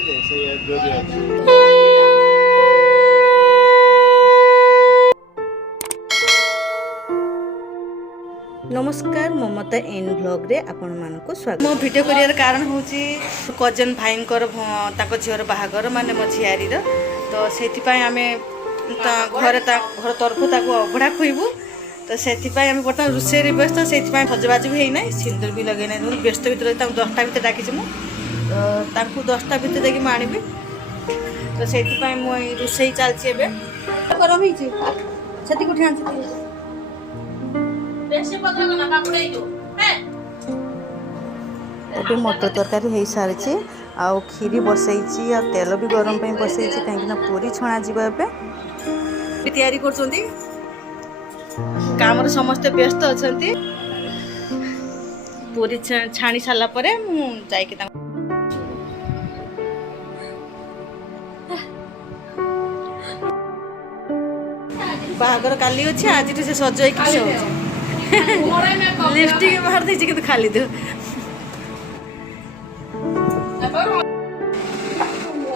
नमस्कार ममता N blog रे आपण मानको स्वागत। मो वीडियो करियर कारण होची कजन भाईंकर ताको झियर बाहागर माने मो झियारीर तो सेति पय आमे घर तरफ ताको अबड़ा खुइबू तो सेति पय आमे बर्तमान रुसे रे व्यस्त सेति पय सजबाज भी हेइ नै सिंदूर भी लगै नै 10टा भीतर ता 10टा भीतर डाकी छु तो ताको 10टा भीतर देखि मानिबी तो सेति पय मो रुसेई चालछि एबे गरम हिछि सेति कुठी आनछि अभी मटर तरकारी हो सारी आउ खीरी बसई आ तेल भी गरम पे बसई कहीं पूरी छणा जीवा तैयारी कर काम समस्ते व्यस्त अच्छा पूरी छाणी सारा पर जाइए बाहागर काली अच्छे आज से सज लिपस्टिक बाहर दे कि खाली दे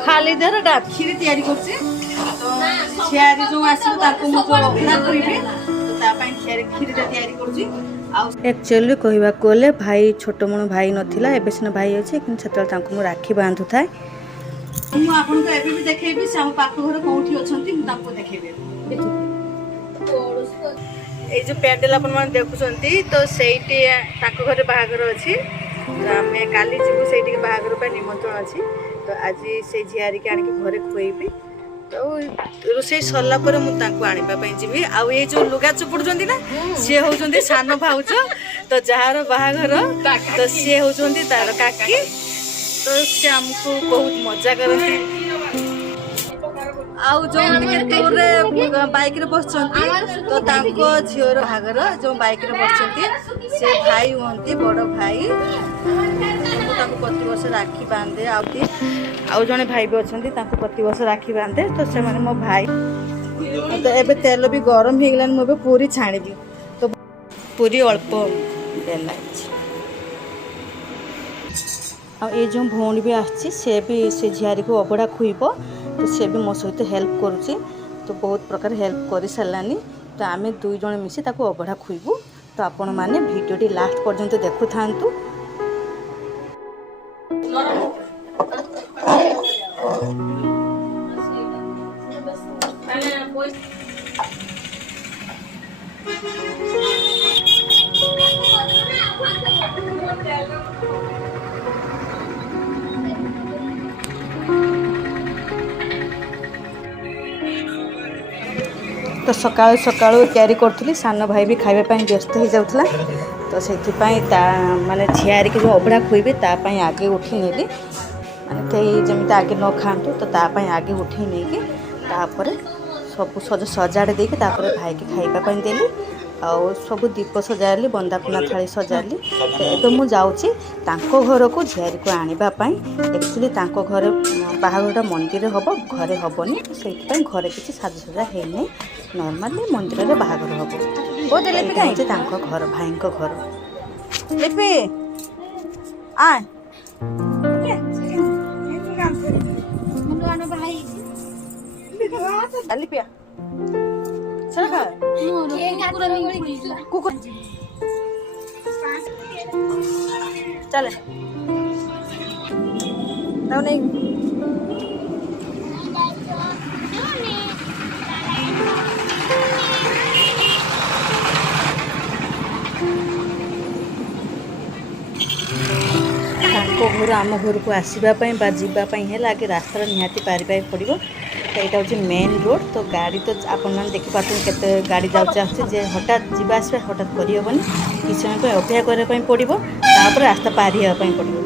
खाली देर खीरी तैयारी करछे तो छियारी जो आसी ताको मु जो अपना करिबे तो ता पय खीरी तैयारी करछि आ एक्चुअली कहबा कोले भाई छोटो मण भाई नथिला एबे सिना भाई अछि कि छतल ताको मु राखी बांधु थाए मु आपन को एबे भी देखेबी से हम पाख घर कोठी अछंती मु ताको देखेबे ये जो पैंडल अपन मैंने देखुं तो सहीटी घर बाहागर अच्छी तो आम काली जीवु से बाहागर निमंत्रण अच्छी तो आज से झियारी के आणिक घरे खुएबी तो रोसे सरला मुझे आने जी आउ ये जो लुगा चुपुड़ी ना सी हूँ सान भाउज तो जार बाहागर तो सी हूँ तार काकी तो सी आमको बहुत मजा करती आउ जो दूर बाइक रे बस तो तांको झीर बाहागर जो बाइक रे बस से भाई हमें बड़ भाई प्रति वर्ष राखी बांधे आउ जड़े भाई भी अच्छा प्रति वर्ष राखी बांधे तो से माने मो भाई तो एबे तेल भी गरम हो गलानी मुझे पूरी छाणी तो पूरी अल्प बेला ये जो भौणी भी आसी से झियारी को अबड़ा खुईब तो सी भी मो सहित हेल्प करुच्ची तो बहुत प्रकार हेल्प कर सारानी तो आम दुई जन मिसी ताको अबड़ा खुईबू तो आपण मैंने भिडियोटी लास्ट पर्यंत देखु था तो सकाळु सकाळु तैयारी करूँ सान भाई भी खाइबा व्यस्त हो जाऊला तो से माने झियारी के जो अबड़ा खुईबे तापाई आगे उठी नेली माने कई जमी आगे न खातु तो तापाई आगे उठी नहीं तापर सब सजाड़ देकी तापर भाई के खाइबा देली आउ सब दीप सजाली बंदापना थाली सजाली तो एबे मु जाउची तांको घर को झियारी को आनिबा एक्चुअली तांको घर बाहागरटा मंदिर हम घरे हेनी से घरे किसी साजसजा है नहीं नॉर्मली मंदिर में बाहागर हम वो घर भाई घर लिपि आ लिपिया चले नहीं घर आम घर को आसवाई है आगे रास्तार निहाती पारिबा पड़ो तो यहाँ हूँ मेन रोड तो गाड़ी तो आपने देखिपारे केते गाड़ी जाऊे हठात जावास हठात करहबनी किसी समय अपेक्षा करने पड़ो तापर रास्ता पारि होगापी पड़ो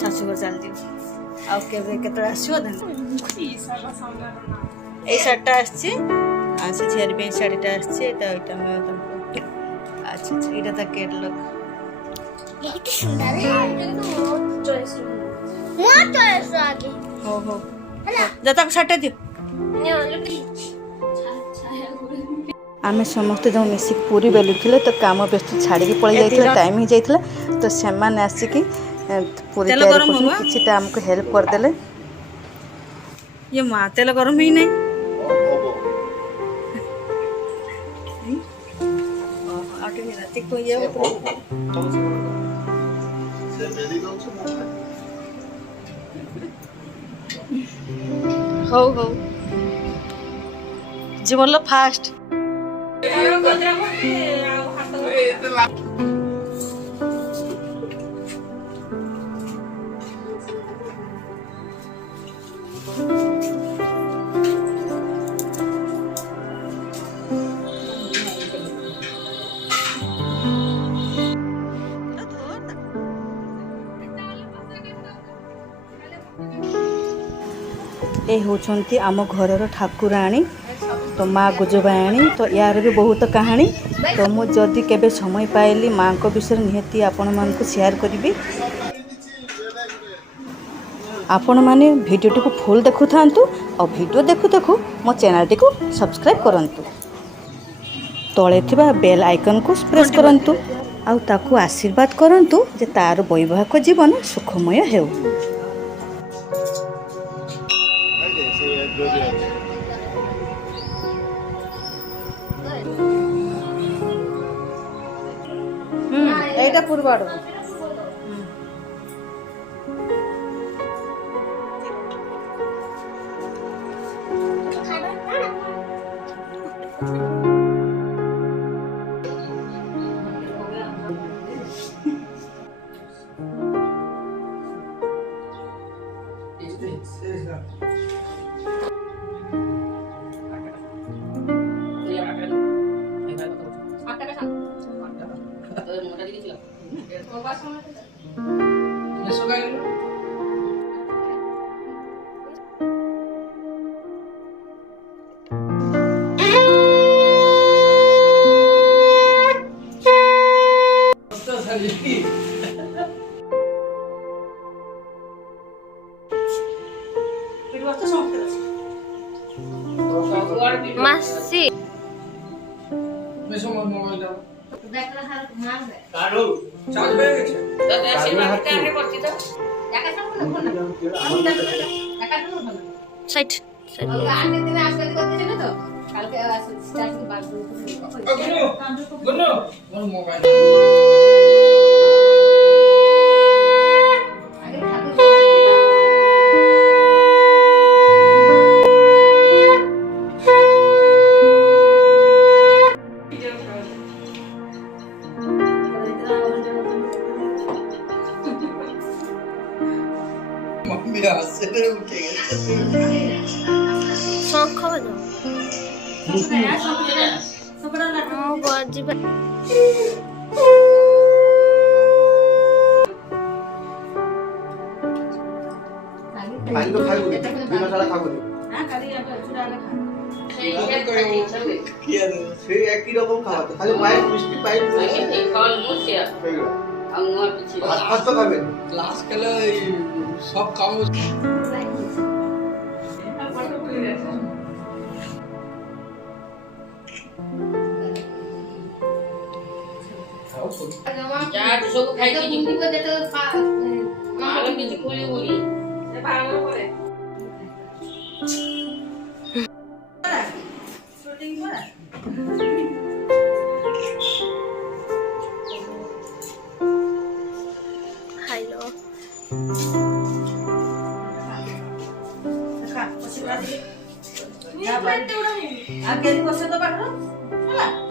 शाशुघर चल जी आउ के आसो এই শাড়িটা আসছে আর সে ঝিয়ারি ପାଇଁ শাড়িটা আসছে এটা এটা আমি আচ্ছা আচ্ছা এটা তা ক্যাটালগ এটা সুন্দর কিন্তু মোর চয়েস আগে हो हो जाता शार्टा दियो आमे समस्त जो मिसिक पूरी बेलुले तो काम व्यस्त छाड़ी पड़े जाइए टाइम ही जाइए तो से आसिकी पूरी किसी आमको हेल्प करदे ये माँ तेल गरम ही नहीं ହଉ ହଉ ଜୀବନ ଫାଷ୍ଟ ये होचंती आम घरर ठाकुराणी तो माँ गुजबायाणी तो यार भी बहुत कहानी तो मुझे जदि केबे समय पाइली माँ को विषय निहती आपण मानक शेयर करी आपण मैंने भिडियो को फुल देखु था और वीडियो देखु देखु मो चैनल टी को सब्सक्राइब करंतु तले थिबा बेल आइकन को प्रेस करंतु आउ ताकू आशीर्वाद करंतु जे तार वैवाहिक जीवन सुखमय हेउ এইটা পূর্ব আড় মাসি সাইড শঙ্খ বাজাও একই রকম খাওয়াতে খালি পায়ের মিষ্টি পায়ের ভাত খাবেন ক্লাস খেলে সব কাম ସବୁ ଖାଇକି କିଛି ଖୋଲି ବୋଲି হ্যালো आगे बसे तो बाहर